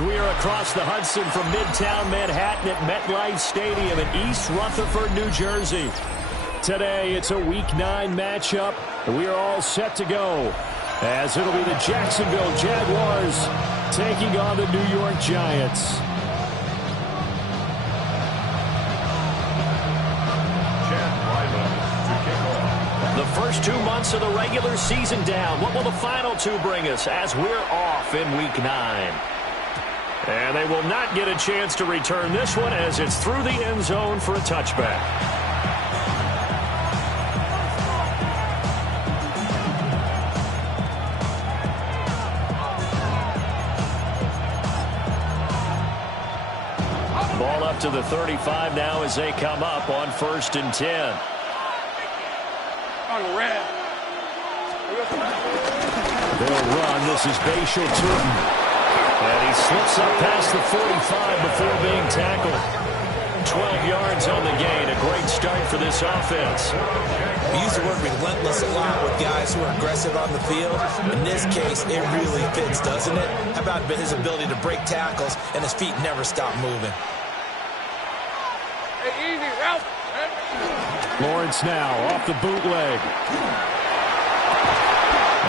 We are across the Hudson from Midtown Manhattan at MetLife Stadium in East Rutherford, New Jersey. Today, it's a Week 9 matchup, and we are all set to go, as it'll be the Jacksonville Jaguars taking on the New York Giants. The first 2 months of the regular season down. What will the final 2 bring us as we're off in Week 9? And they will not get a chance to return this one as it's through the end zone for a touchback. Ball up to the 35 now as they come up on 1st and 10. They'll run. This is Bashal Tutin. And he slips up past the 45 before being tackled. 12 yards on the gain. A great start for this offense. We use the word relentless a lot with guys who are aggressive on the field. In this case, it really fits, doesn't it? How about his ability to break tackles and his feet never stop moving? Hey, easy, Ralph. Lawrence now off the bootleg.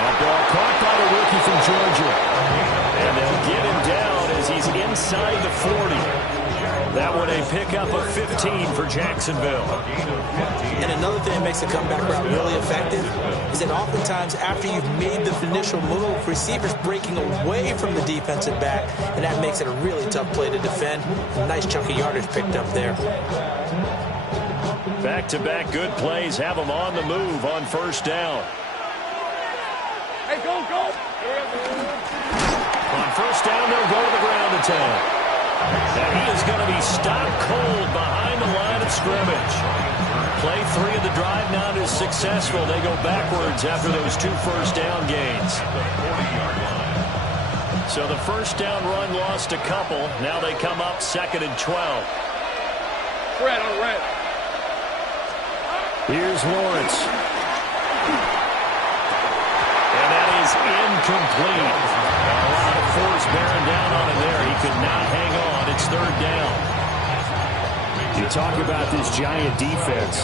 That ball caught by the rookie from Georgia. And they'll get him down as he's inside the 40. That one a pickup of 15 for Jacksonville. And another thing that makes the comeback route really effective is that oftentimes after you've made the initial move, receivers breaking away from the defensive back, and that makes it a really tough play to defend. A nice chunk of yardage picked up there. Back-to-back good plays have them on the move on 1st down. Hey, go, go. On 1st down, they'll go to the ground attack. And he is going to be stopped cold behind the line of scrimmage. Play 3 of the drive not as successful. They go backwards after those 2 first down gains. So the 1st down run lost a couple. Now they come up 2nd and 12. Red on red. Here's Lawrence. And that is incomplete. A lot of force bearing down on him there. He could not hang on. It's 3rd down. You talk about this Giant defense.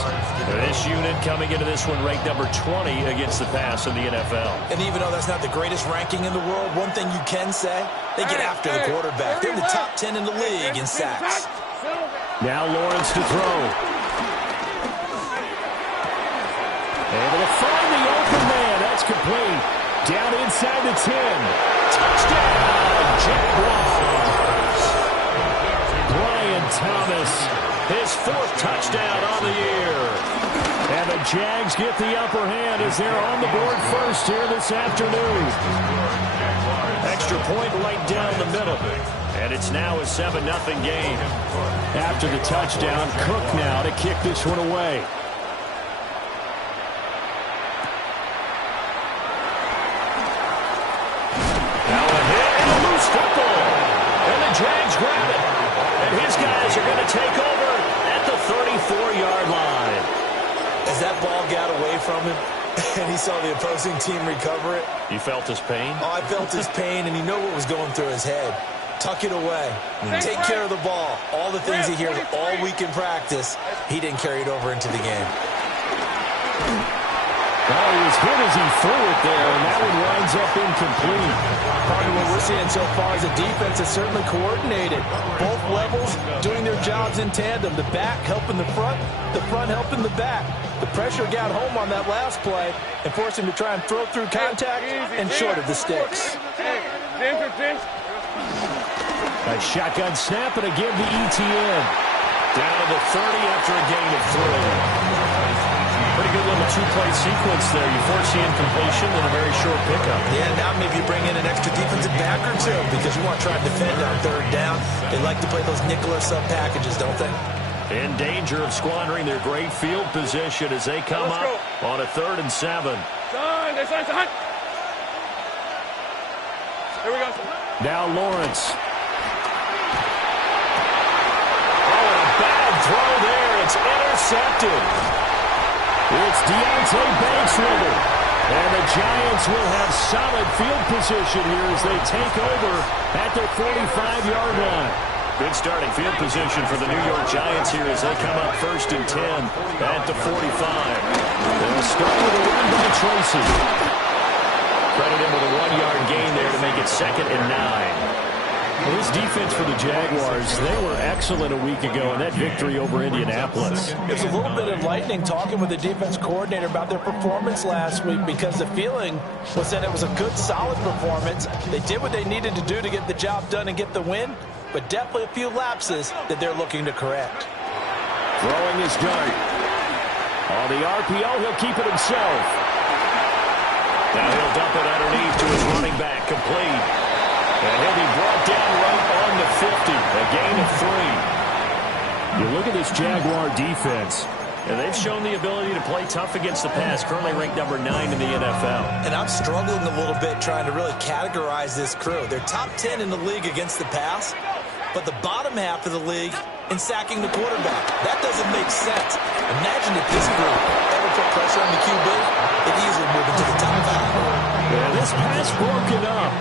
This unit coming into this one ranked number 20 against the pass in the NFL. And even though that's not the greatest ranking in the world, one thing you can say, they get after the quarterback. They're in the top 10 in the league in sacks. Now Lawrence to throw. Able to find the open man. That's complete. Down inside the 10. Touchdown, Jaguars. Brian Thomas, his 4th touchdown on the year. And the Jags get the upper hand as they're on the board first here this afternoon. Extra point right down the middle. And it's now a 7-0 game. After the touchdown, Cook now to kick this one away. Jags grab it, and his guys are going to take over at the 34-yard line. As that ball got away from him, and he saw the opposing team recover it. You felt his pain? Oh, I felt his pain, and you know what was going through his head. Tuck it away. Take care of the ball. All the things he hears all week in practice, he didn't carry it over into the game. Well, he was hit as he threw it there, and that one winds up incomplete. Part of what we're seeing so far is the defense is certainly coordinated. Both levels doing their jobs in tandem. The back helping the front helping the back. The pressure got home on that last play and forced him to try and throw through contact and short of the sticks. A shotgun snap and again the ETN. Down to the 30 after a gain of 3. Pretty good little 2-play sequence there. You force the incompletion and a very short pickup. Yeah, now maybe you bring in an extra defensive back or 2 because you want to try and defend on 3rd down. They like to play those nickel or sub packages, don't they? In danger of squandering their great field position as they come up on a 3rd and 7. Here we go. Now Lawrence. Oh, and a bad throw there. It's intercepted. It's Deontay Banks with it. And the Giants will have solid field position here as they take over at their 45-yard line. Good starting field position for the New York Giants here as they come up 1st and 10 at the 45. They'll start with a run by Tracy. Credit him with a 1-yard gain there to make it 2nd and 9. Well, this defense for the Jaguars, they were excellent a week ago in that victory over Indianapolis. It's a little bit enlightening talking with the defense coordinator about their performance last week because the feeling was that it was a good, solid performance. They did what they needed to do to get the job done and get the win, but definitely a few lapses that they're looking to correct. Throwing his dart. On the RPO, he'll keep it himself. Now he'll dump it underneath to his running back, complete. And he'll be brought down right on the 50, a gain of 3. You look at this Jaguar defense. And they've shown the ability to play tough against the pass, currently ranked number 9 in the NFL. And I'm struggling a little bit trying to really categorize this crew. They're top 10 in the league against the pass, but the bottom half of the league in sacking the quarterback. That doesn't make sense. Imagine if this group ever put pressure on the QB, they'd easily move into the top 5. Yeah, this pass broken up.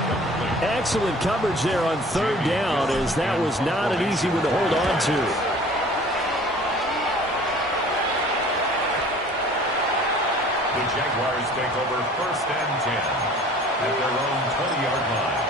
Excellent coverage there on 3rd down, as that was not an easy one to hold on to. The Jaguars take over 1st and 10 at their own 20-yard line.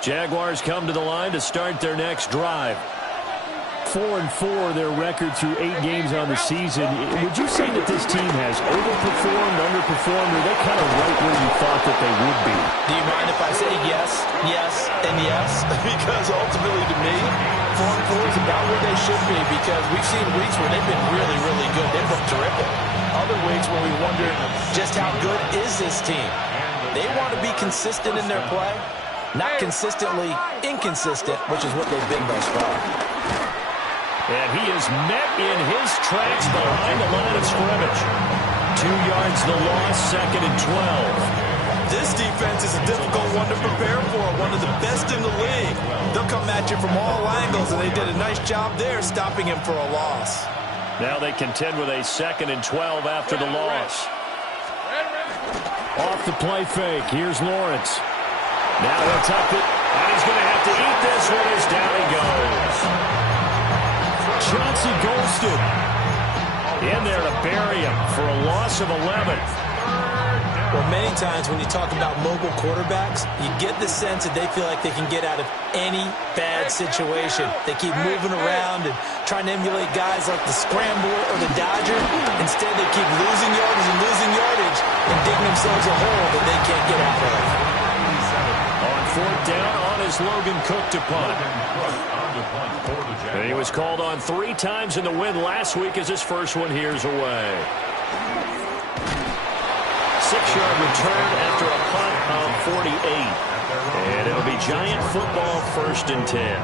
Jaguars come to the line to start their next drive. 4-4 their record through 8 games on the season. Would you say that this team has overperformed, underperformed, or they kind of right where you thought that they would be? Do you mind if I say yes, yes, and yes? Because ultimately to me, 4-4 is about where they should be because we've seen weeks where they've been really, really good. They've looked terrific. Other weeks where we wonder just how good is this team. They want to be consistent in their play. Not consistently inconsistent, which is what they've been thus far. And he is met in his tracks behind the line of scrimmage. 2 yards the loss, 2nd and 12. This defense is a difficult one to prepare for, one of the best in the league. They'll come at you from all angles, and they did a nice job there stopping him for a loss. Now they contend with a 2nd and 12 after the loss. Off the play fake, here's Lawrence. Now he'll tuck it, and he's going to have to eat this one as down he goes. Chauncey Golston in there to bury him for a loss of 11. Well, many times when you talk about mobile quarterbacks, you get the sense that they feel like they can get out of any bad situation. They keep moving around and trying to emulate guys like the Scrambler or the Dodger. Instead, they keep losing yardage and digging themselves a hole that they can't get out of. On 4th down, on his Logan Cook to punt. And he was called on 3 times in the win last week as his first one here's away. 6-yard return after a punt of 48. And it'll be Giant football 1st and 10.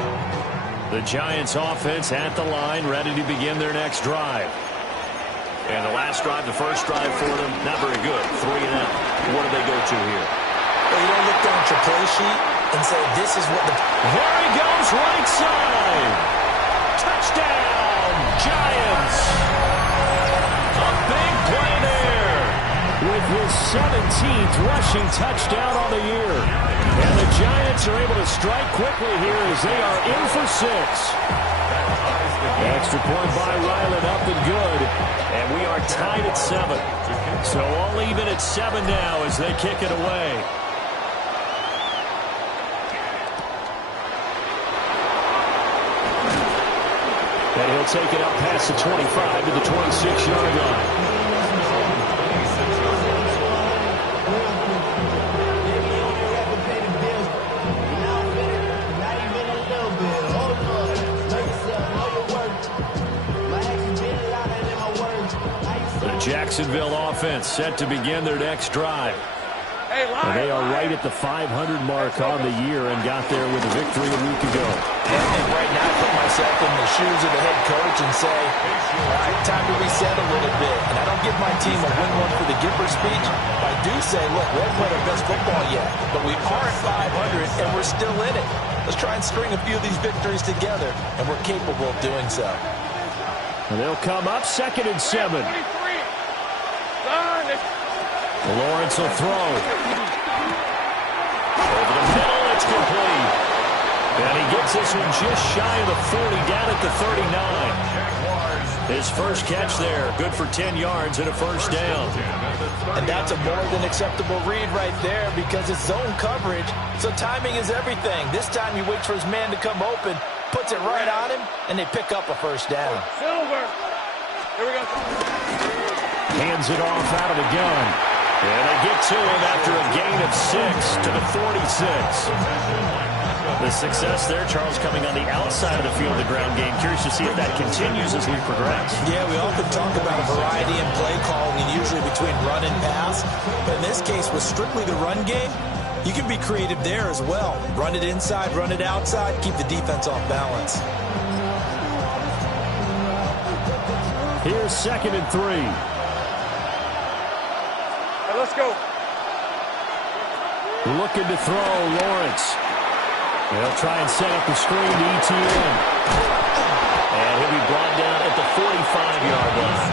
The Giants offense at the line, ready to begin their next drive. And the last drive, the first drive for them, not very good. 3 and out. What do they go to here? Well, you don't look down at your play sheet and say, this is what the... There he goes, right side. Touchdown, Giants. A big play there with his 17th rushing touchdown on the year. And the Giants are able to strike quickly here as they are in for 6. Extra point by Ryland, up and good. And we are tied at 7. So all even at 7 now as they kick it away. And he'll take it up past the 25 to the 26-yard line. The Jacksonville offense set to begin their next drive. And they are right at the 500 mark on the year and got there with a victory a week ago. And right now I put myself in the shoes of the head coach and say, all right, time to reset a little bit. And I don't give my team a win one for the Gipper speech. But I do say, look, we haven't played our best football yet, but we are at 500 and we're still in it. Let's try and string a few of these victories together, and we're capable of doing so. And they'll come up 2nd and 7. Lawrence will throw. Over the middle, it's complete. And he gets this one just shy of the 40, down at the 39. His first catch there, good for 10 yards and a first down. And that's a more than acceptable read right there because it's zone coverage, so timing is everything. This time he waits for his man to come open, puts it right on him, and they pick up a first down. Silver. Here we go. Hands it off out of the gun. And they get to him after a gain of 6 to the 46. The success there, Charles, coming on the outside of the field of the ground game. Curious to see if that continues as we progress. Yeah, we often talk about a variety in play calling and usually between run and pass. But in this case, with strictly the run game, you can be creative there as well. Run it inside, run it outside, keep the defense off balance. Here's 2nd and 3. Let's go. Looking to throw, Lawrence. They'll try and set up the screen to ETN. And he'll be brought down at the 45-yard line.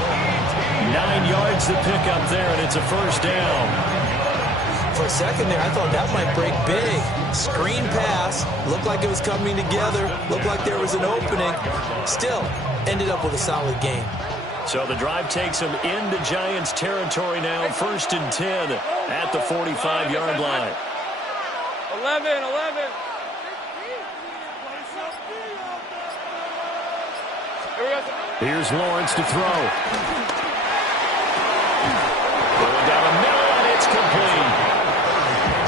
9 yards to pick up there, and it's a first down. For a second there, I thought that might break big. Screen pass, looked like it was coming together, looked like there was an opening. Still, ended up with a solid game. So the drive takes them into Giants territory now. 1st and 10 at the 45-yard line. 11. Here's Lawrence to throw. Going down the middle, and it's complete.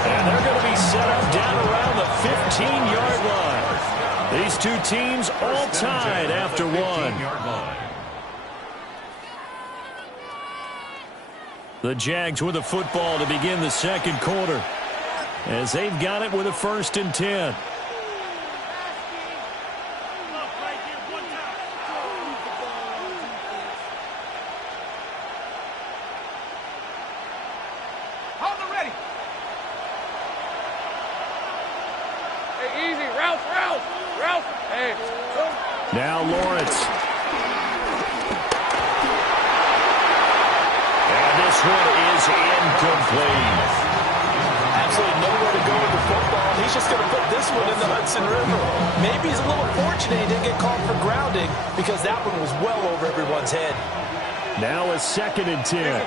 And they're going to be set up down around the 15-yard line. These two teams all tied after one. The Jags with the football to begin the second quarter, as they've got it with a 1st and 10. Now Lawrence. And this one is incomplete. Absolutely nowhere to go with the football. He's just going to put this one in the Hudson River. Maybe he's a little fortunate he didn't get called for grounding because that one was well over everyone's head. Now a 2nd and 10.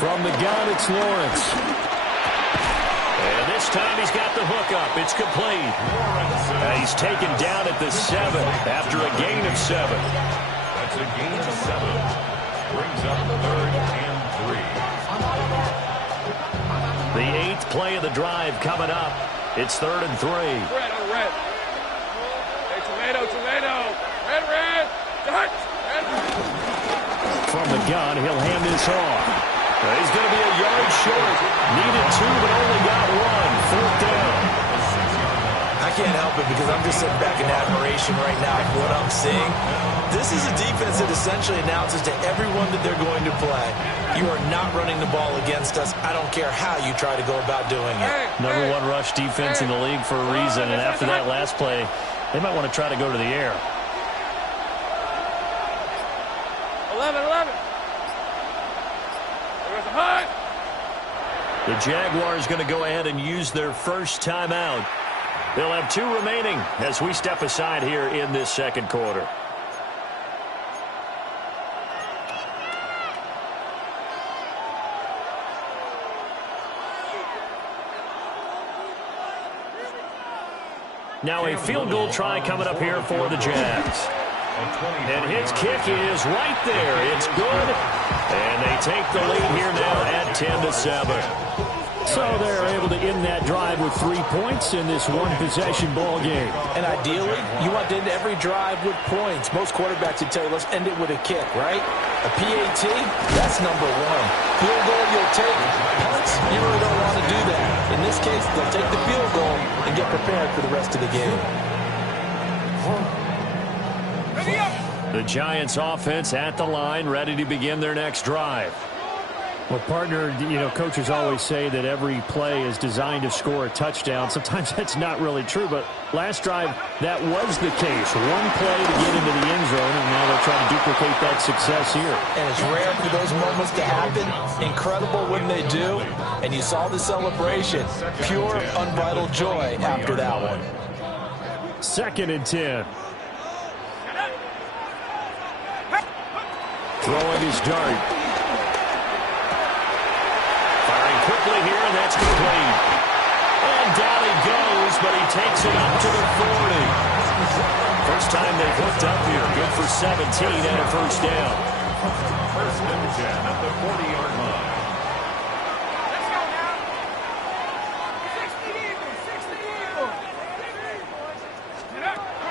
From the gun, it's Lawrence. And this time he's got the hook up. It's complete. He's taken down at the 7 after a gain of 7. That's a gain of 7. Brings up 3rd and 3. The 8th play of the drive coming up. It's 3rd and 3. Red on red. Hey, tomato. Red. Red. From the gun, he'll hand this off. He's going to be a yard short. Needed 2, but only got 1. 4th down. I can't help it because I'm just sitting back in admiration right now for what I'm seeing. This is a defense that essentially announces to everyone that they're going to play, you are not running the ball against us. I don't care how you try to go about doing it. Number 1 rush defense in the league for a reason, and after that last play, they might want to try to go to the air. 11. The Jaguars going to go ahead and use their first timeout. They'll have 2 remaining as we step aside here in this second quarter. Now a field goal try coming up here for the Jags. And his kick is right there. It's good. And they take the lead here now at 10-7. So they're able to end that drive with 3 points in this one-possession ball game. And ideally, you want to end every drive with points. Most quarterbacks would tell you, let's end it with a kick, right? A PAT, that's number one. Field goal you'll take. Punts, you really don't want to do that. In this case, they'll take the field goal and get prepared for the rest of the game. The Giants offense at the line, ready to begin their next drive. Well, partner, coaches always say that every play is designed to score a touchdown. Sometimes that's not really true, but last drive, that was the case. One play to get into the end zone, and now they're trying to duplicate that success here. And it's rare for those moments to happen. Incredible when they do. And you saw the celebration. Pure, unbridled joy after that one. 2nd and 10. Throwing his dart. Firing quickly here, and that's complete. And down he goes, but he takes it up to the 40. First time they've hooked up here. Good for 17 and a first down. 1st and 10 at the 40-yard line. Let's go now. 60 Eagles.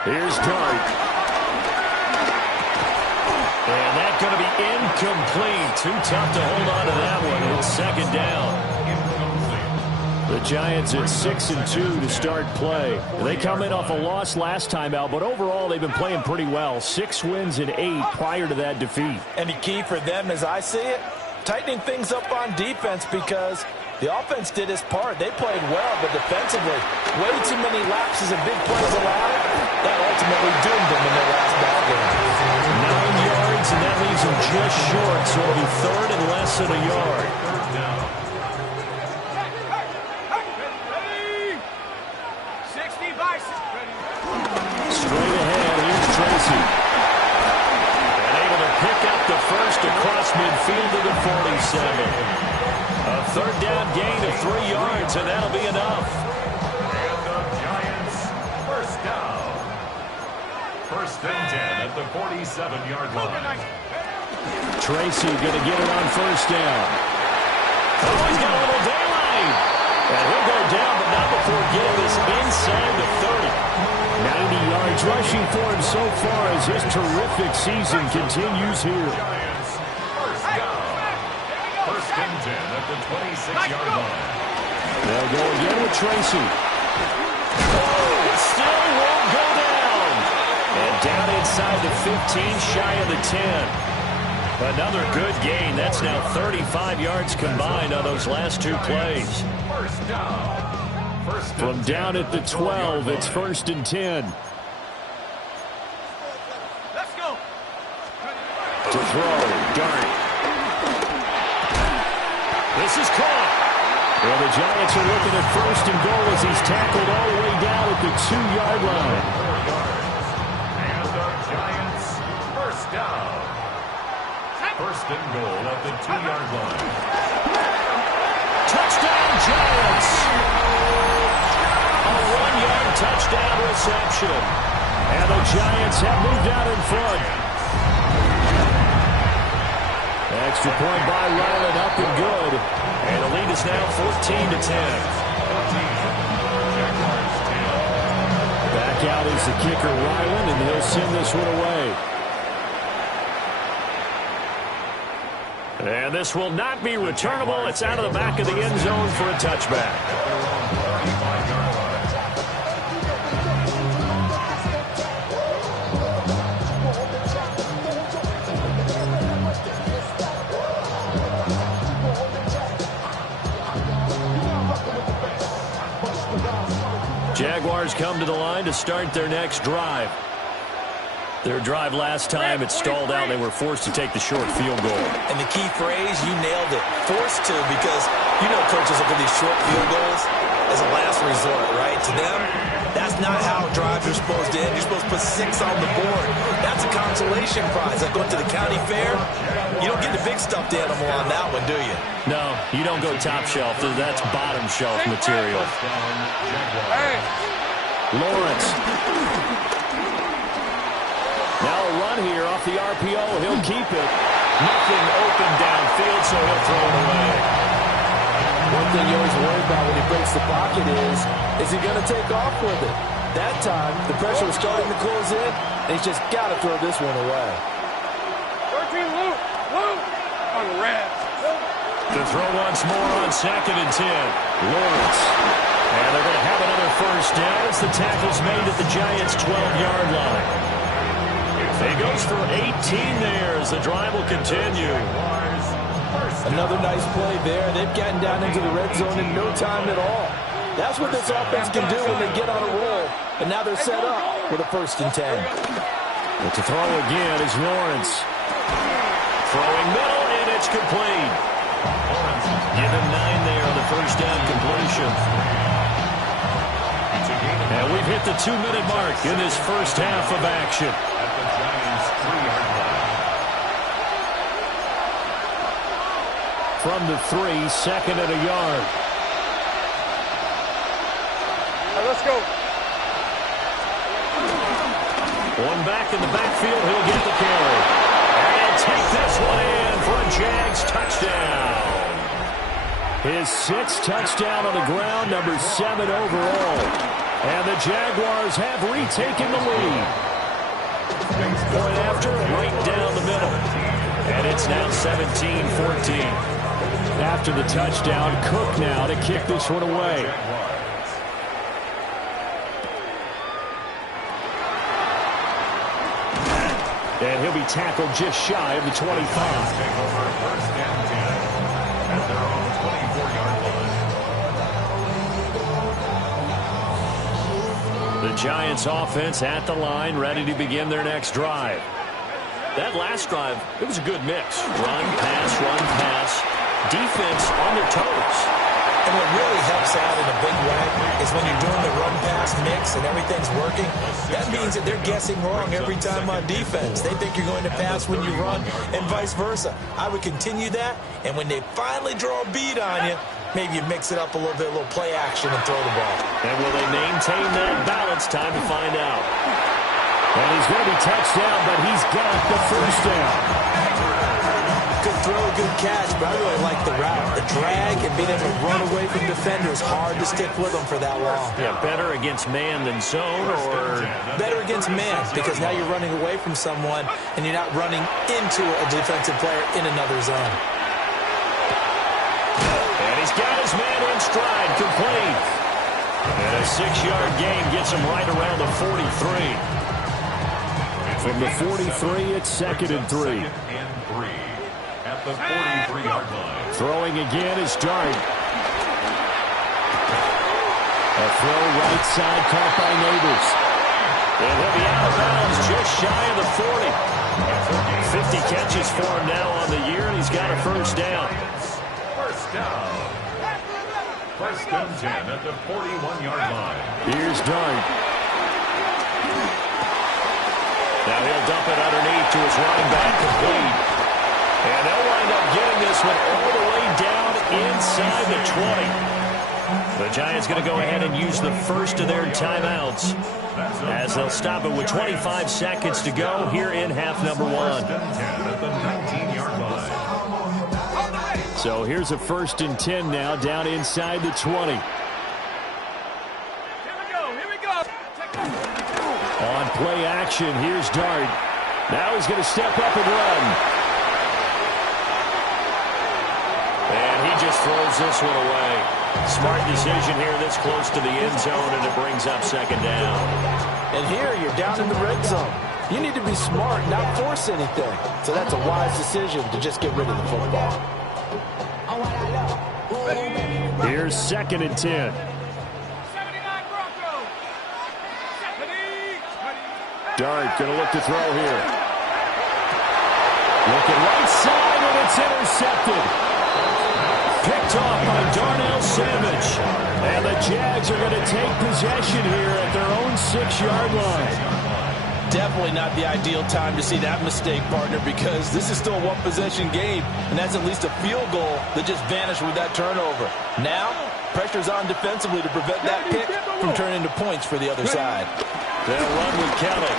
Here's Dart. And that's going to be incomplete. Too tough to hold on to that one. It's 2nd down. The Giants at 6-2 to start play. They come in off a loss last time out, but overall they've been playing pretty well. 6 wins and 8 prior to that defeat. And the key for them, as I see it, tightening things up on defense, because the offense did its part. They played well, but defensively, way too many lapses and big plays allowed. That ultimately doomed them in their last ball game. 9 yards, and that leaves them just short, so it'll be 3rd and less than a yard. Straight ahead, here's Tracy. And able to pick up the first across midfield to the 47. A 3rd down gain of 3 yards, and that'll be enough. And the Giants, 1st down. 1st and 10 at the 47-yard line. Tracy going to get it on 1st down. Oh, he's got a little daylight. And he'll go down, but not before getting this inside the 30. 90 yards rushing for him so far as his terrific season continues here. Giants, 1st down. 1st and 10 at the 26-yard line. They'll go again with Tracy. Oh, it still won't go down. And down inside the 15, shy of the 10. Another good gain. That's now 35 yards combined on those last 2 plays. 1st down. From down at the 12, it's 1st and 10. Let's go. To throw, Dart. This is caught. Well, the Giants are looking at 1st and goal as he's tackled all the way down at the 2-yard line. And the Giants, 1st down. 1st and goal at the 2-yard line. Touchdown, Giants. A 1-yard touchdown reception. And the Giants have moved out in front. Extra point by Ryland, up and good. And the lead is now 14-10. Back out is the kicker, Ryland, and he'll send this one away. And this will not be returnable. It's out of the back of the end zone for a touchback. Jaguars come to the line to start their next drive. Their drive last time, it stalled out. They were forced to take the short field goal. And the key phrase, you nailed it. Forced to, because you know coaches look at these short field goals as a last resort, right? To them, that's not how drives are supposed to end. You're supposed to put 6 on the board. That's a consolation prize. Like going to the county fair, you don't get the big stuffed animal on that one, do you? No, you don't go top shelf. That's bottom shelf material. Hey. Lawrence. Now a run here off the RPO. He'll keep it. Nothing open downfield, so he'll throw it away. When thing you always worry about when he breaks the pocket is he going to take off with it? That time, the pressure was starting to close in, and he's just got to throw this one away. 13, Luke on the red. To throw once more on 2nd and 10. Lawrence. And they're going to have another first down as the tackle's made at the Giants' 12-yard line. He goes for 18 there as the drive will continue. Another nice play there. They've gotten down into the red zone in no time at all. That's what this offense can do when they get on a roll. And now they're set up with a 1st and 10. But to throw again is Lawrence. Throwing middle, and it's complete. Give him 9 there on the first down completion. And we've hit the 2-minute mark in this first half of action. At the Giants' 3-yard line. From the 3, 2nd and a yard. All right, let's go. One back in the backfield, he'll get the carry. And take this one in for a Jags touchdown. His 6th touchdown on the ground, number 7 overall. And the Jaguars have retaken the lead. Point after, right down the middle. And it's now 17-14. After the touchdown, Cook now to kick this one away. And he'll be tackled just shy of the 25. Take over 1st and 10 at their own 24-yard line. The Giants offense at the line, ready to begin their next drive. That last drive, it was a good mix. Run, pass, defense on their toes. And what really helps out in a big way is when you're doing the run-pass mix and everything's working, that means that they're guessing wrong every time on defense. They think you're going to pass when you run and vice versa. I would continue that, and when they finally draw a bead on you, maybe you mix it up a little bit, a little play action and throw the ball. And will they maintain that balance? Time to find out. And he's going to be touched down, but he's got the first down. Good throw, good catch, but I really like the route. The drag and being able to run away from defenders, hard to stick with them for that long. Yeah, better against man than zone, or better against man, because now you're running away from someone and you're not running into a defensive player in another zone. And he's got his man in stride, complete. And a 6-yard gain gets him right around the 43. From the 43, it's 2nd and 3. At the 43-yard line. Throwing again is Dart. A throw right side caught by Neighbors. And he'll be out of bounds just shy of the 40. 50 catches for him now on the year, and he's got a first down. First down. 1st and 10 at the 41-yard line. Here's Dart. Now he'll dump it underneath to his running back, complete. And they'll wind up getting this one all the way down inside the 20. The Giants going to go ahead and use the first of their timeouts as they'll stop it with 25 seconds to go here in half number 1. First and 10 at the 19-yard line. So here's a 1st and 10 now down inside the 20. Here we go. On play action, here's Dart. Now he's going to step up and run. And he just throws this one away. Smart decision here this close to the end zone, and it brings up 2nd down. And here you're down in the red zone. You need to be smart, not force anything. So that's a wise decision to just get rid of the football. Here's 2nd and 10. 79 Broncos. Dart going to look to throw here. Looking right side, and it's intercepted. Picked off by Darnell Savage. And the Jags are going to take possession here at their own 6-yard line. Definitely not the ideal time to see that mistake, partner, because this is still a one-possession game, and that's at least a field goal that just vanished with that turnover. Now, pressure's on defensively to prevent that pick from turning into points for the other side. They'll run with Kelly.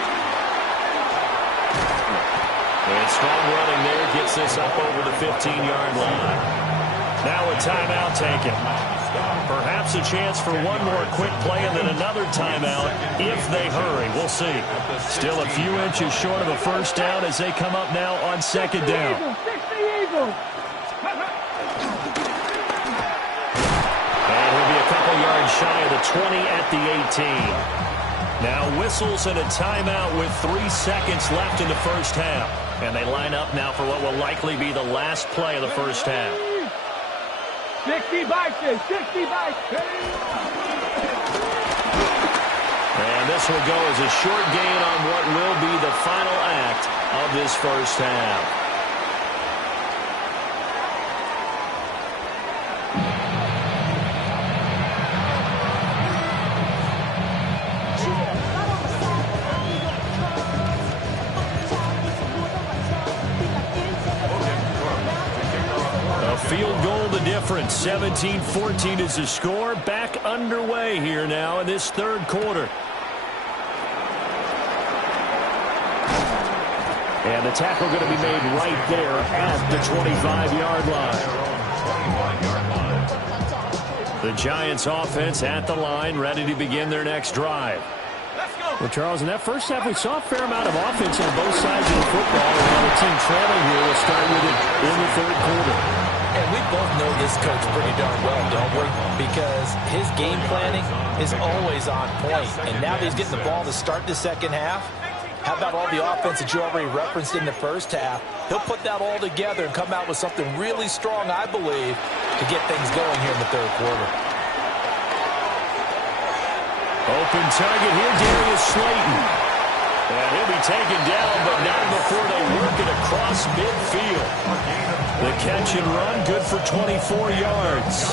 And strong running there gets this up over the 15-yard line. Now a timeout taken. Perhaps a chance for one more quick play and then another timeout if they hurry. We'll see. Still a few inches short of a first down as they come up now on second down. And he'll be a couple yards shy of the 20 at the 18. Now whistles and a timeout with 3 seconds left in the first half. And they line up now for what will likely be the last play of the first half. 60 boxes, 60 boxes. And this will go as a short gain on what will be the final act of this first half. Field goal the difference. 17-14 is the score. Back underway here now in this third quarter. And the tackle going to be made right there at the 25-yard line. The Giants offense at the line, ready to begin their next drive. Well, Charles, in that first half, we saw a fair amount of offense on both sides of the football. And the team trailing here will start with it in the third quarter. And we both know this coach pretty darn well, don't we? Because his game planning is always on point. And now that he's getting the ball to start the second half, how about all the offense that you already referenced in the first half? He'll put that all together and come out with something really strong, I believe, to get things going here in the third quarter. Open target here, Darius Slayton. And he'll be taken down, but not before they work it across midfield. The catch and run, good for 24 yards.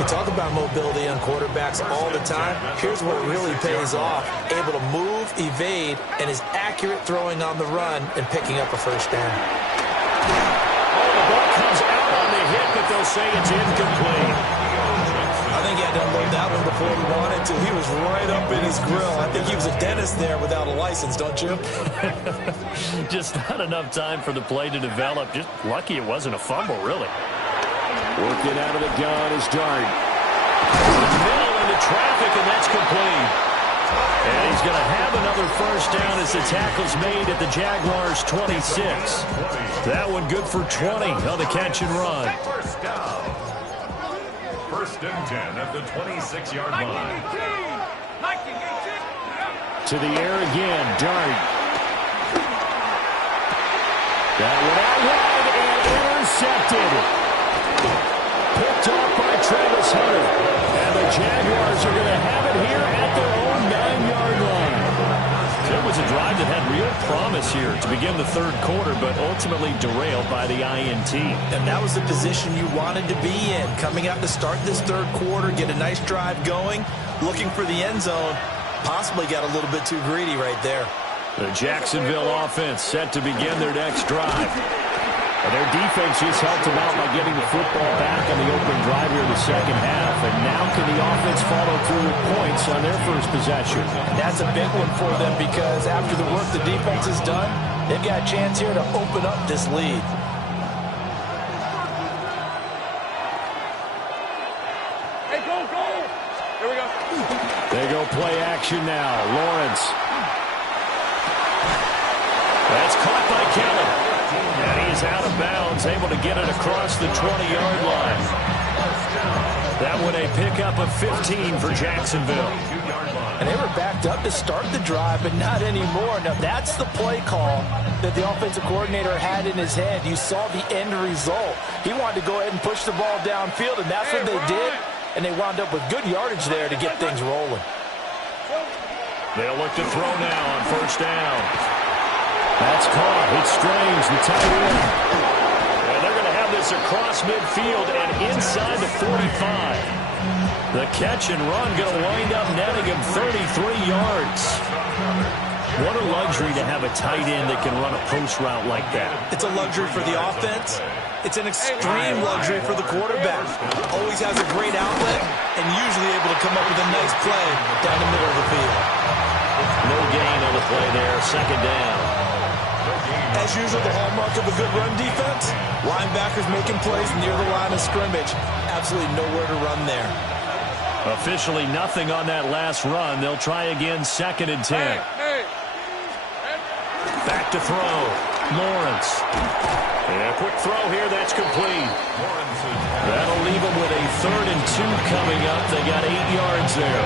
We talk about mobility on quarterbacks all the time. Here's where it really pays off. Able to move, evade, and is accurate throwing on the run and picking up a first down. Oh, the ball comes out on the hit, but they'll say it's incomplete. I think he had to unload that one before he wanted to. He was right up in his grill. I think he was a dentist there without a license, don't you? Just not enough time for the play to develop. Just lucky it wasn't a fumble, really. Working out of the gun is Dart. Middle into traffic, and that's complete. And he's going to have another first down as the tackle's made at the Jaguars' 26. That one good for 20 on the catch and run. First down. First and 10 at the 26-yard line. To the air again, Dart. That one out wide and intercepted. Picked off by Travis Hunter. And the Jaguars are going to have it here at their own 9-yard line. It was a drive that had real promise here to begin the third quarter, but ultimately derailed by the INT. And that was the position you wanted to be in. Coming out to start this third quarter, get a nice drive going, looking for the end zone. Possibly got a little bit too greedy right there. The Jacksonville offense set to begin their next drive. And their defense just helped them out by getting the football back on the opening drive here in the second half. And now can the offense follow through with points on their first possession? And that's a big one for them because after the work the defense has done, they've got a chance here to open up this lead. Hey, go, go! Here we go. They go play action now. Lawrence. That's caught by Kelly. And he's out of bounds, able to get it across the 20-yard line. That one a pickup of 15 for Jacksonville. And they were backed up to start the drive, but not anymore. Now, that's the play call that the offensive coordinator had in his head. You saw the end result. He wanted to go ahead and push the ball downfield, and that's what they did. And they wound up with good yardage there to get things rolling. They'll look to throw now on first down. That's caught. It's Strange, the tight end. And they're going to have this across midfield and inside the 45. The catch and run going to wind up netting him 33 yards. What a luxury to have a tight end that can run a post route like that. It's a luxury for the offense. It's an extreme luxury for the quarterback. Always has a great outlet and usually able to come up with a nice play down the middle of the field. No gain on the play there. Second down. As usual, the hallmark of a good run defense, linebackers making plays near the line of scrimmage. Absolutely nowhere to run there. Officially nothing on that last run. They'll try again, 2nd and 10. Back to throw. Lawrence. And a quick throw here. That's complete. That'll leave them with a 3rd and 2 coming up. They got 8 yards there.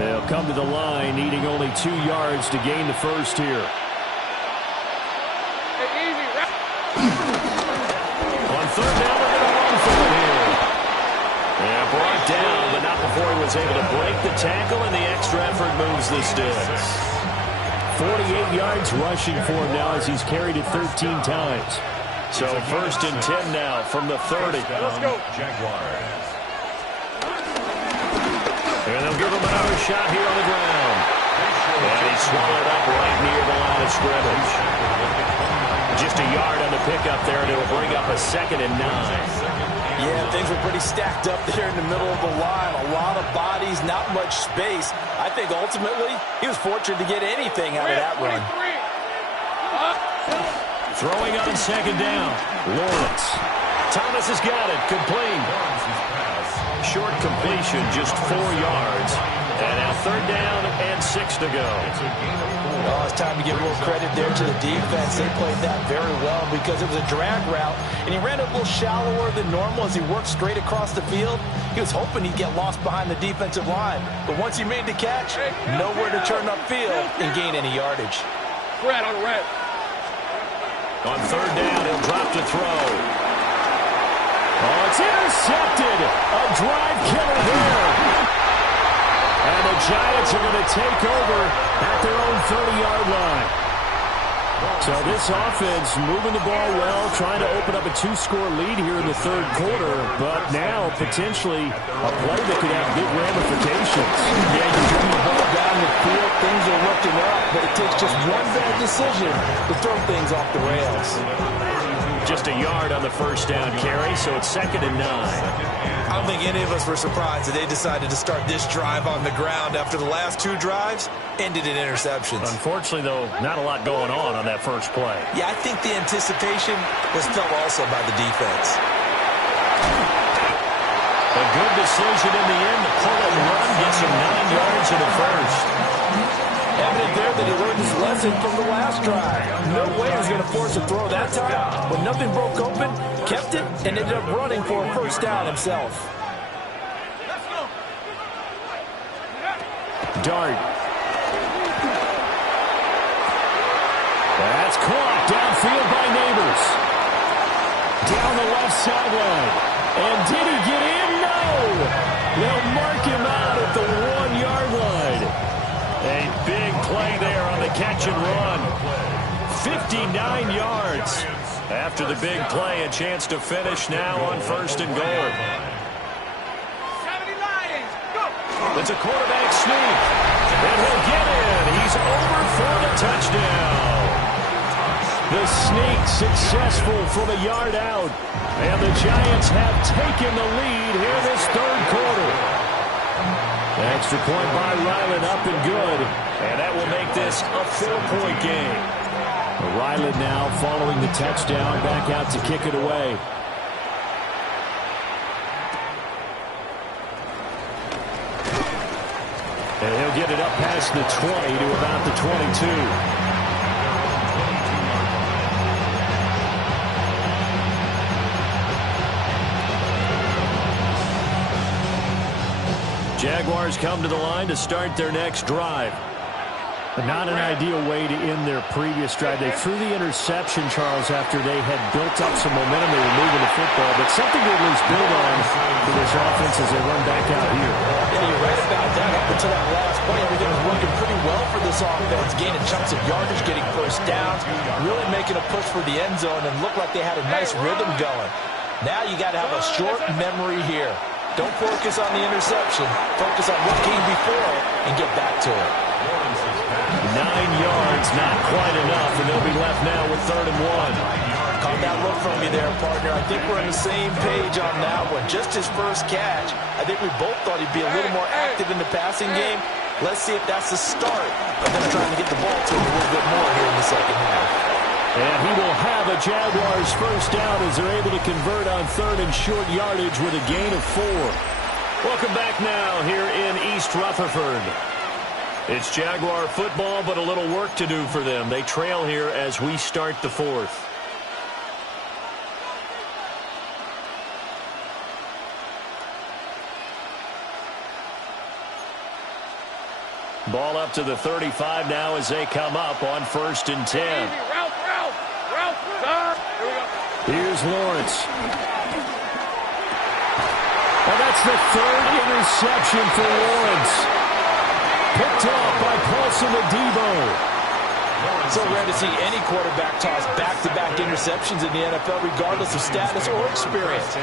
They'll come to the line, needing only 2 yards to gain the first here. On 3rd down, they're going to run for it here. Yeah, brought down, but not before he was able to break the tackle, and the extra effort moves the sticks. 48 yards rushing for him now as he's carried it 13 times. So 1st and 10 now from the 30. Let's go. Jaguars. And they'll give him another shot here on the ground. And he's swallowed up right near the line of scrimmage. Just a yard on the pickup there, and it'll bring up a 2nd and 9. Yeah, things were pretty stacked up there in the middle of the line. A lot of bodies, not much space. I think ultimately he was fortunate to get anything out of that run. Throwing on 2nd down. Lawrence. Thomas has got it. Complete. Short completion, just 4 yards. And now 3rd down and 6 to go. Oh, it's time to give a little credit there to the defense. They played that very well because it was a drag route, and he ran a little shallower than normal as he worked straight across the field. He was hoping he'd get lost behind the defensive line, but once he made the catch, nowhere to turn upfield and gain any yardage. Red on red. On 3rd down, he'll drop to throw. Oh, it's intercepted. A drive killer there. And the Giants are going to take over at their own 30-yard line. So this offense moving the ball well, trying to open up a 2-score lead here in the 3rd quarter, but now potentially a play that could have big ramifications. Yeah, you bring the ball down the field, things are looking up, but it takes just one bad decision to throw things off the rails. Just a yard on the 1st down carry, so it's 2nd and 9. I don't think any of us were surprised that they decided to start this drive on the ground after the last 2 drives ended in interceptions. Unfortunately, though, not a lot going on that first play. Yeah, I think the anticipation was felt also by the defense. A good decision in the end. The pull and run gets him 9 yards in the first. Evident there that he learned his lesson from the last drive. No way he was going to force a throw that time. When nothing broke open, kept it, and ended up running for a 1st down himself. Dart. That's caught downfield by Neighbors. Down the left sideline. And did he get in? No! They'll mark him out at the 1-yard line. A big play there on the catch and run. 59 yards. After the big play, a chance to finish now on 1st and goal. It's a quarterback sneak. And he'll get in. He's over for the touchdown. The sneak successful from a yard out. And the Giants have taken the lead here this 3rd quarter. The extra point by Ryland up and good. And that will make this a 4-point game. Ryland now following the touchdown, back out to kick it away. And he'll get it up past the 20 to about the 22. Jaguars come to the line to start their next drive. But not an ideal way to end their previous drive. They threw the interception, Charles, after they had built up some momentum. They were moving the football, but something to at least build on for this offense as they run back out here. Yeah, you're right about that. Up until that last play, everything was working pretty well for this offense. Gaining chunks of yardage, getting 1st downs, really making a push for the end zone, and looked like they had a nice rhythm going. Now you got to have a short memory here. Don't focus on the interception. Focus on what came before it and get back to it. 9 yards, not quite enough, and they'll be left now with 3rd and 1. Caught that look from me there, partner. I think we're on the same page on that one. Just his first catch. I think we both thought he'd be a little more active in the passing game. Let's see if that's the start of them trying to get the ball to him a little bit more here in the second half. And he will have a Jaguars first down as they're able to convert on 3rd and short yardage with a gain of 4. Welcome back now here in East Rutherford. It's Jaguar football, but a little work to do for them. They trail here as we start the 4th. Ball up to the 35 now as they come up on 1st and 10. Here's Lawrence. And that's the 3rd interception for Lawrence. Picked off by Paulson Adebo. So rare to see any quarterback toss back-to-back interceptions in the NFL, regardless of status or experience.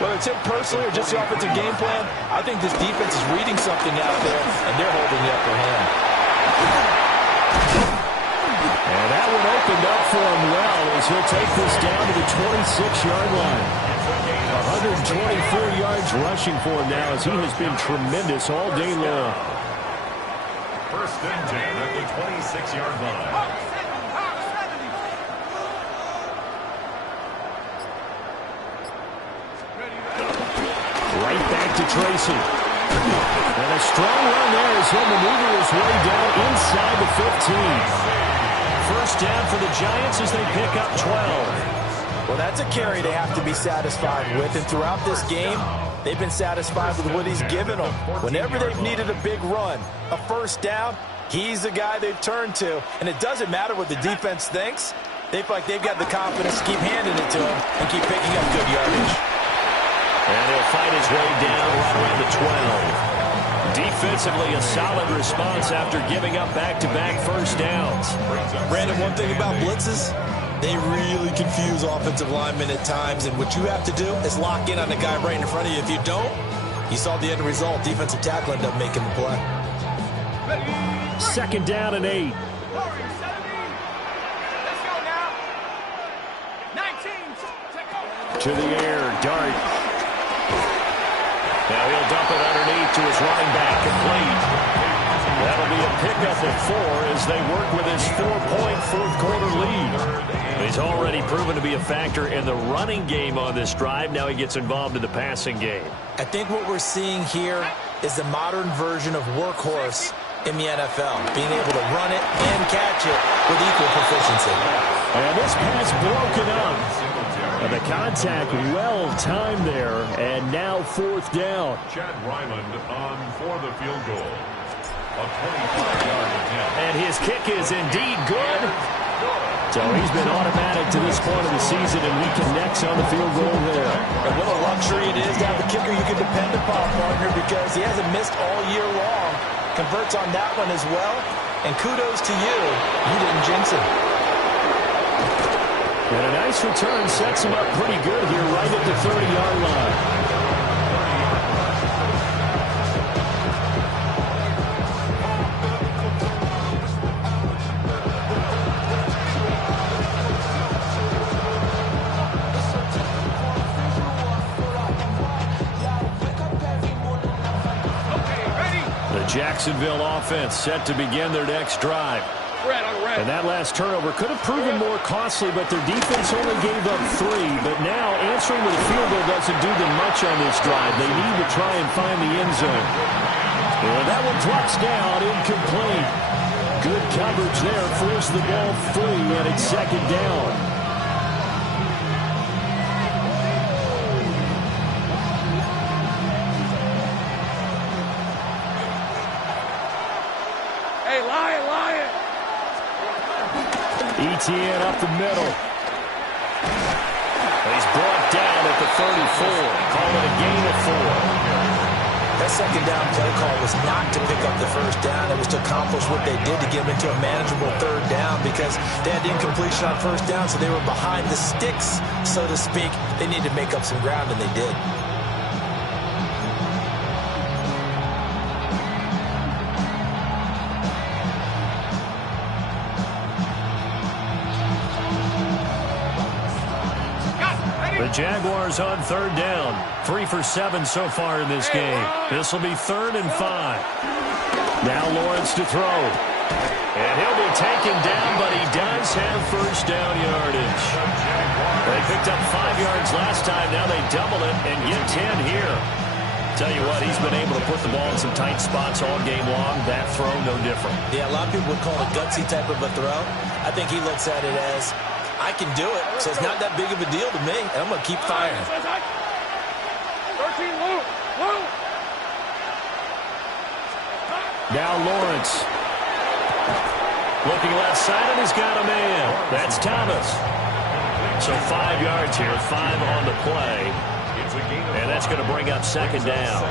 Whether it's him personally or just the offensive game plan, I think this defense is reading something out there, and they're holding the upper hand. And that one opened up for him well as he'll take this down to the 26-yard line. 124 yards rushing for him now as he has been tremendous all day long. 1st and 10 at the 26-yard line. Right back to Tracy. And a strong run there as he'll maneuver his way down inside the 15. First down for the Giants as they pick up 12. Well, that's a carry they have to be satisfied with. And throughout this game, they've been satisfied with what he's given them. Whenever they've needed a big run, a first down, he's the guy they've turned to. And it doesn't matter what the defense thinks. They feel like they've got the confidence to keep handing it to him and keep picking up good yardage. And he'll fight his way down right around the 12. Defensively, a solid response after giving up back-to-back first downs. Brandon, one thing about blitzes, they really confuse offensive linemen at times. And what you have to do is lock in on the guy right in front of you. If you don't, you saw the end result. Defensive tackle ended up making the play. 2nd down and 8. To the air, Dart. Now he'll dump it underneath to his running back, complete. That'll be a pickup of 4 as they work with his 4-point fourth-quarter lead. He's already proven to be a factor in the running game on this drive. Now he gets involved in the passing game. I think what we're seeing here is the modern version of workhorse in the NFL, being able to run it and catch it with equal proficiency. And this pass broken up. And the contact well-timed there, and now 4th down. Chad Ryland on for the field goal. A 25-yard attempt. And his kick is indeed good. So he's been automatic to this point of the season, and he connects on the field goal there. And what a luxury it is to have a kicker you can depend upon, partner, because he hasn't missed all year long. Converts on that one as well. And kudos to you. You didn't jinx him. And a nice return sets him up pretty good here right at the 30-yard line. The Jacksonville offense set to begin their next drive. And that last turnover could have proven more costly, but their defense only gave up 3. But now answering with a field goal doesn't do them much on this drive. They need to try and find the end zone. And that one drops down, incomplete. Good coverage there, forced the ball free, and it's 2nd down. ETN up the middle. He's brought down at the 34. Call it a gain of 4. That 2nd down play call was not to pick up the first down. It was to accomplish what they did to get them into a manageable 3rd down because they had incompletion on first down, so they were behind the sticks, so to speak. They needed to make up some ground, and they did. The Jaguars on third down. 3 for 7 so far in this game. This will be 3rd and 5. Now Lawrence to throw. And he'll be taken down, but he does have first down yardage. They picked up 5 yards last time. Now they double it and get 10 here. Tell you what, he's been able to put the ball in some tight spots all game long. That throw, no different. Yeah, a lot of people would call it a gutsy type of a throw. I think he looks at it as, I can do it, so it's not that big of a deal to me, and I'm going to keep firing. 13, Lou. Now Lawrence. Looking left side, and he's got a man. That's Thomas. So 5 yards here, 5 on the play. And that's going to bring up 2nd down.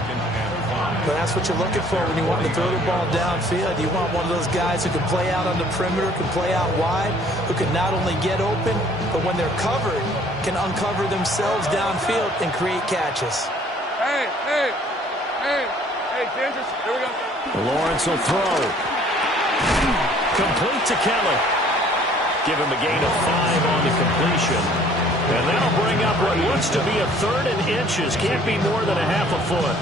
But that's what you're looking for when you want to throw the ball downfield. You want one of those guys who can play out on the perimeter, can play out wide, who can not only get open, but when they're covered, can uncover themselves downfield and create catches. Hey, Kansas, here we go. Lawrence will throw. Complete to Kelly. Give him a gain of 5 on the completion. And that'll bring up what looks to be a 3rd and inches. Can't be more than a half a foot.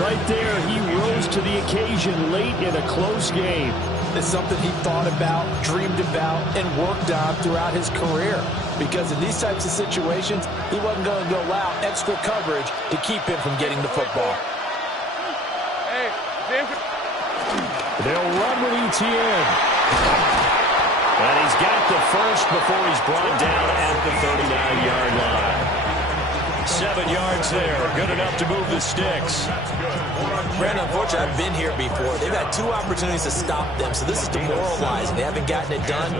Right there, he rose to the occasion late in a close game. It's something he thought about, dreamed about, and worked on throughout his career. Because in these types of situations, he wasn't going to allow extra coverage to keep him from getting the football. Hey, James. They'll run with ETN. And he's got the first before he's brought down at the 39-yard line. 7 yards there, good enough to move the sticks. Brandon, unfortunately, I've been here before. They've had 2 opportunities to stop them, so this is demoralizing. They haven't gotten it done.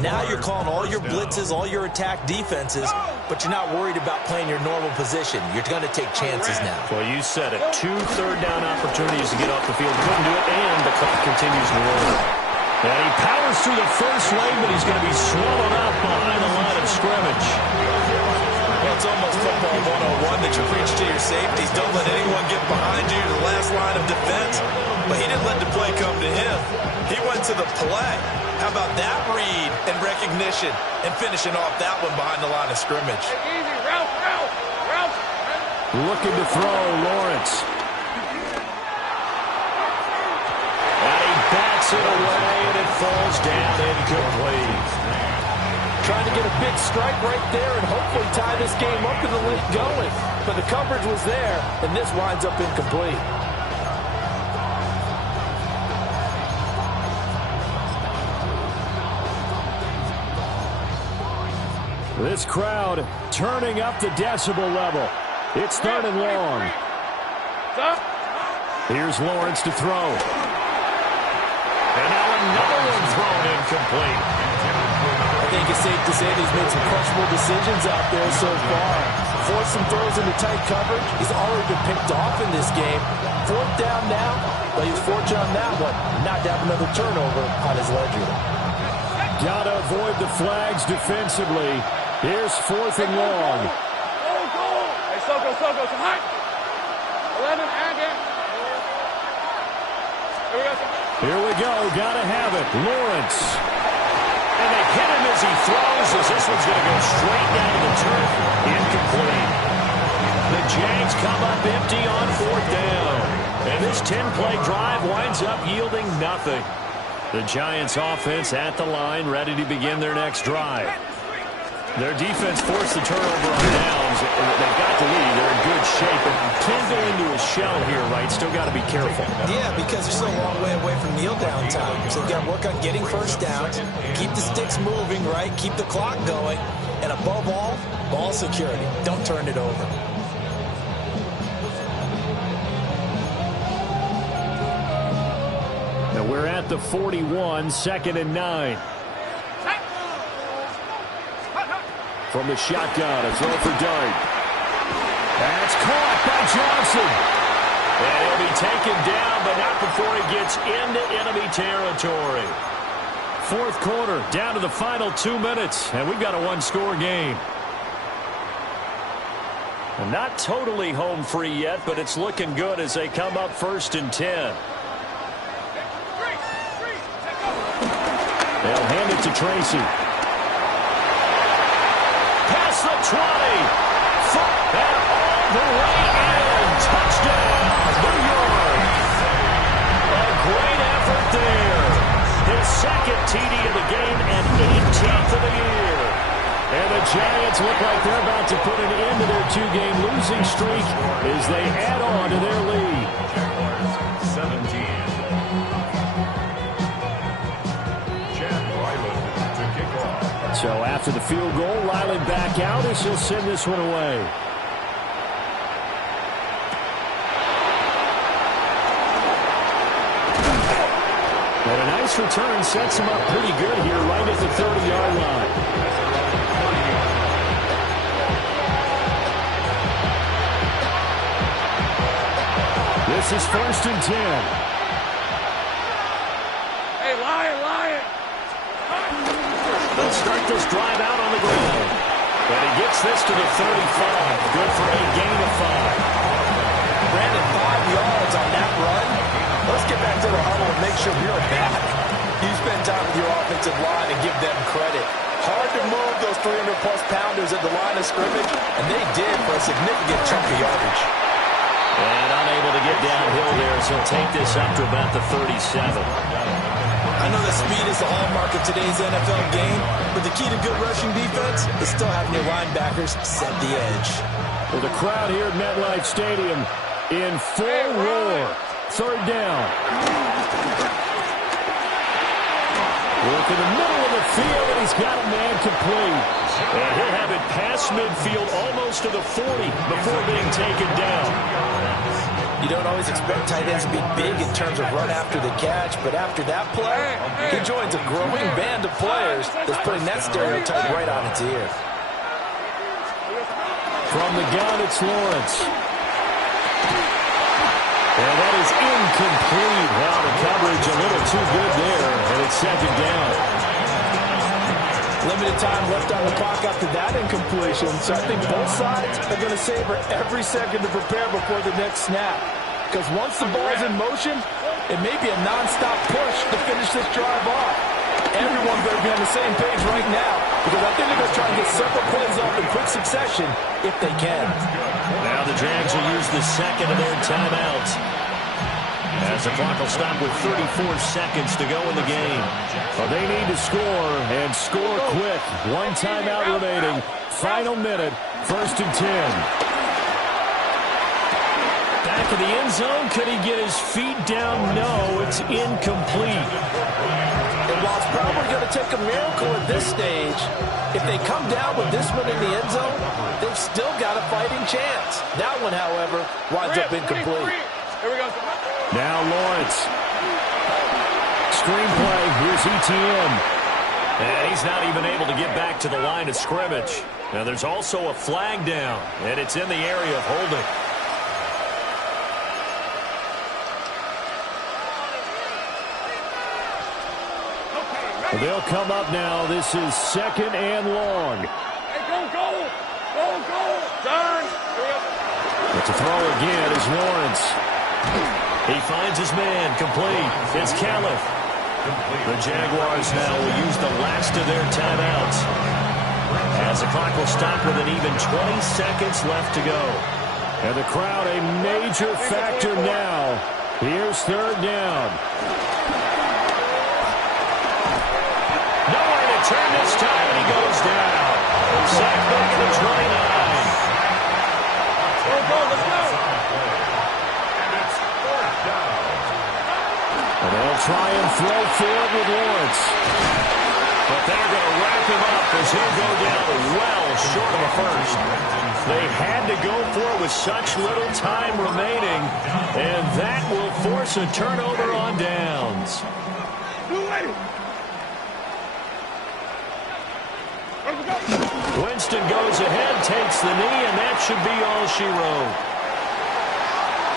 Now you're calling all your blitzes, all your attack defenses, but you're not worried about playing your normal position. You're going to take chances now. Well, you said it. 2 third-down opportunities to get off the field. Couldn't do it, and the clock continues to roll. And he powers through the first lane, but he's going to be swallowed up behind the line of scrimmage. Well, it's almost football 101 that you preach to your safeties. Don't let anyone get behind you to the last line of defense. But he didn't let the play come to him. He went to the play. How about that read and recognition and finishing off that one behind the line of scrimmage? Hey, easy, Ralph. Looking to throw, Lawrence. Bats it away, and it falls down incomplete. Trying to get a big strike right there and hopefully tie this game up in the late going. But the coverage was there, and this winds up incomplete. This crowd turning up the decibel level. It's 3rd and long. Here's Lawrence to throw. And now another one thrown incomplete. I think it's safe to say that he's made some questionable decisions out there so far. Forced some throws into tight coverage. He's already been picked off in this game. 4th down now, but he's fortunate on that one not to have another turnover on his ledger. Gotta avoid the flags defensively. Here's 4th and long. Go. Hey, Soko, so high. 11, again. Here we go. Here we go. Gotta have it. Lawrence. And they hit him as he throws, as this one's going to go straight down to the turf. Incomplete. The Jags come up empty on 4th down. And this 10-play drive winds up yielding nothing. The Giants offense at the line, ready to begin their next drive. Their defense forced the turnover on downs. They've got the lead. They're in good shape, but can't go into a shell here, right? Still got to be careful. Yeah, because they're still a long way away from kneel down time. So you've got to work on getting first downs, keep the sticks moving, right? Keep the clock going. And above all, ball security. Don't turn it over. Now we're at the 41, 2nd and 9. From the shotgun, a throw for Dart. That's caught by Johnson. And he'll be taken down, but not before he gets into enemy territory. 4th quarter, down to the final 2 minutes, and we've got a 1-score game. And not totally home free yet, but it's looking good as they come up 1st and 10. They'll hand it to Tracy. Pass the 20. And all the way in. Touchdown, New York. A great effort there. His second TD of the game and 18th of the year. And the Giants look like they're about to put an end to their two-game losing streak as they add on to their lead. 17. So after the field goal, Riley back out as he'll send this one away. And a nice return sets him up pretty good here right at the 30-yard line. This is 1st and 10. Hey, Lion! They'll start this drive out on the ground. And he gets this to the 35. Good for a gain of 5. Brandon, 5 yards on that run. Let's get back to the huddle and make sure we're back. You spend time with your offensive line and give them credit. Hard to move those 300-plus pounders at the line of scrimmage, and they did for a significant chunk of yardage. And unable to get downhill there, so he'll take this up to about the 37. I know that speed is the hallmark of today's NFL game, but the key to good rushing defense is still having your linebackers set the edge. With the crowd here at MetLife Stadium in full roar. 3rd down. Work in the middle of the field, and he's got a man complete. And he'll have it past midfield almost to the 40 before being taken down. You don't always expect tight ends to be big in terms of run after the catch, but after that play, he joins a growing band of players that's putting that stereotype right on its ear. From the gun, it's Lawrence. And that is incomplete. Well, the coverage a little too good there, and it's 2nd down. Limited time left on the clock after that incompletion, so I think both sides are going to savor every second to prepare before the next snap. Because once the ball's in motion, it may be a nonstop push to finish this drive off. Everyone's going to be on the same page right now, because I think they're going to try and get several plays off in quick succession if they can. Now the Jags will use the second of their timeouts, as the clock will stop with 34 seconds to go in the game. Well, they need to score, and score quick. 1 timeout remaining. Final minute, 1st and 10. Back of the end zone. Could he get his feet down? No, it's incomplete. And while it's probably going to take a miracle at this stage, if they come down with this one in the end zone, they've still got a fighting chance. That one, however, winds up incomplete. Here we go. Now Lawrence. Screenplay. Here's ETN. And he's not even able to get back to the line of scrimmage. Now there's also a flag down, and it's in the area of holding. They'll come up now. This is 2nd and long. Hey, go. Turn. But to throw again is Lawrence. He finds his man, complete. It's Calif. The Jaguars now will use the last of their timeouts, as the clock will stop with an even 20 seconds left to go. And the crowd a major factor now. Here's 3rd down. Nowhere to turn this time, and he goes down. Sacked back at the 29. Go, let's go. And they'll try and throw for it with Lawrence. But they're going to wrap him up as he'll go down well short of a first. They had to go for it with such little time remaining, and that will force a turnover on downs. Winston goes ahead, takes the knee, and that should be all she wrote.